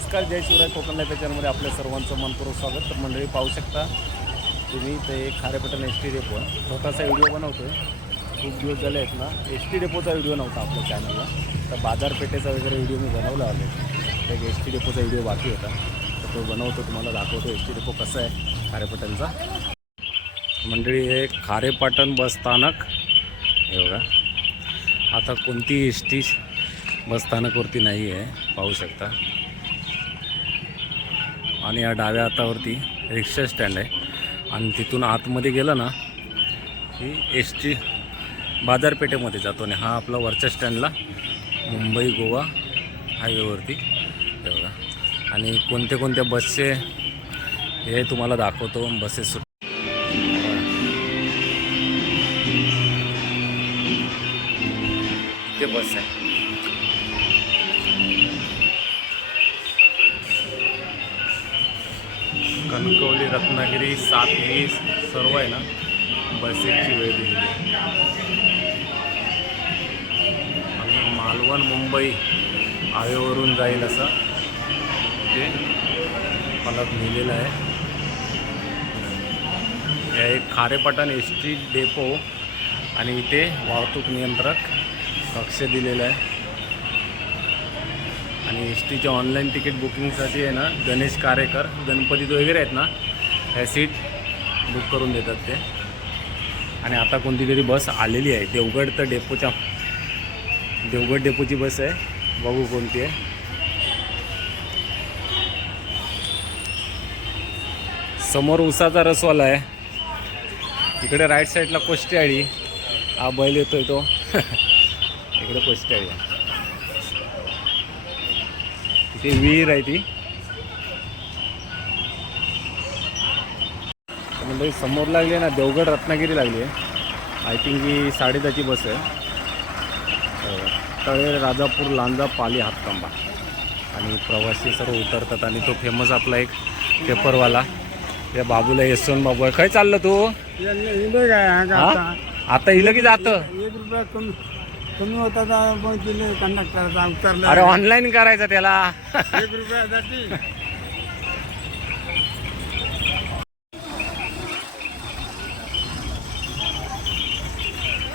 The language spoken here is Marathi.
नमस्कार, जय शिवराय. कोकण लाईव्ह चॅनलमध्ये आपल्या सर्वांचं मनपूर्वक स्वागत. तर मंडळी पाहू शकता तुम्ही, ते खारेपाटण एस टी डेपो छोटासा व्हिडिओ बनवतो आहे. खूप दिवस झाले आहेत ना, एस टी डेपोचा व्हिडिओ नव्हता आपल्या चॅनलला. तर बाजारपेठेचा वगैरे व्हिडिओ मी बनवला आले. तर एस टी डेपोचा व्हिडिओ बाकी होता, तर तो बनवतो, तुम्हाला दाखवतो एस टी डेपो कसा आहे खारेपाटणचा. मंडळी हे खारेपाटण बस स्थानक हे बघा. आता कोणती एस टी बस स्थानकवरती नाही आहे, पाहू शकता. आणि या डाव्या हातावरती रिक्षा स्टँड आहे आणि तिथून आतमध्ये गेलं ना ही एस टी बाजारपेठेमध्ये जातो. आणि हा आपला वरच्या स्टँडला मुंबई गोवा हायवेवरती हे बघा. आणि कोणते कोणत्या बसचे हे तुम्हाला दाखवतो. बसेस ते बस आहे. कणकवली, रत्नागिरी, 7:20 सर्व आहे ना बसेसची वेळ दिलेली आहे. आणि मालवण मुंबई हायवेवरून जाईल असं ते मला लिहिलेलं आहे. हे एक खारेपाटण एस टी डेपो आणि इथे वाहतूक नियंत्रक कक्ष दिलेलं आहे. आणि एस टीच्या ऑनलाईन तिकीट बुकिंगसाठी आहे ना गणेश कारेकर, गणपतीत वगैरे आहेत ना ह्या सीट बुक करून देतात ते. आणि आता कोणती तरी बस आलेली आहे देवगड तर देवगड डेपोची बस आहे, बघू कोणती आहे. समोर उसाचा रसवाला आहे, इकडे राईट साईडला कोष्टेआळी, हा बैल येतोय तो इकडे कोष्टेआळी आहे. ती विहीर आहे ती. म्हणजे समोर लागली आहे ना देवगड रत्नागिरी लागली आहे. आय थिंक ही 10:30ची बस आहे. तळे, राजापूर, लांजा, पाली, हातकंबा. आणि प्रवासी सर्व उतरतात. आणि तो फेमस आपला एक पेपरवाला त्या बाबूला, यशवंत बाबू आहे. काय चाललं तू आता हिलं की जातं? 1 रुपया कमी होता कंडक्टरचा उतरला. अरे ऑनलाईन करायचं त्याला. 1 रुपयासाठी